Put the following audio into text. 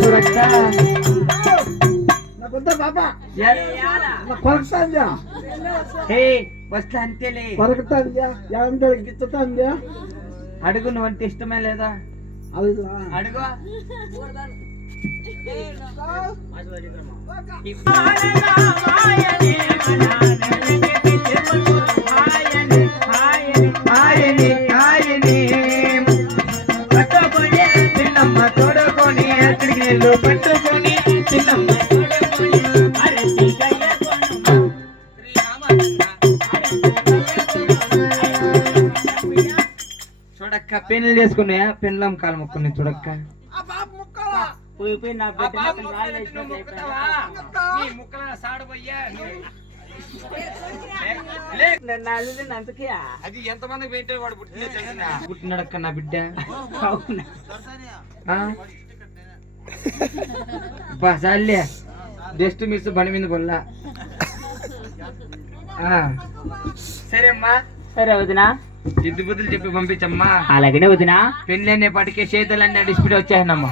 చూడక్క నాకొద్దా బాబా వస్తా అంతేలే కొరకుతాంద్యా ఏంటో గిచ్చుతాంద్యా అడుగు నువ్వంటే ఇష్టమే లేదా అడుగురా అడుగు చిన్నమ్మ తోడుకొని అక్కడికి నీళ్ళు పట్టుకొని చిన్నమ్మ చూడక్క పెన్నులు చేసుకున్నాయా పెన్లం కాలు మొక్కున్నాయి చూడక్క అది ఎంతమంది పెట్టే వాడు పుట్టినాడక్క నా బిడ్డ చాలే జస్ట్ మిస్ బండి మీద కొల్లా సరే అమ్మా సరే వదినా ఇద్దు బుద్ధులు చెప్పి పంపించమ్మా అలాగనే వదినా పెళ్ళి అనేపాటికే చేతులన్నీ డిస్ప్యూట్ వచ్చేసినమ్మా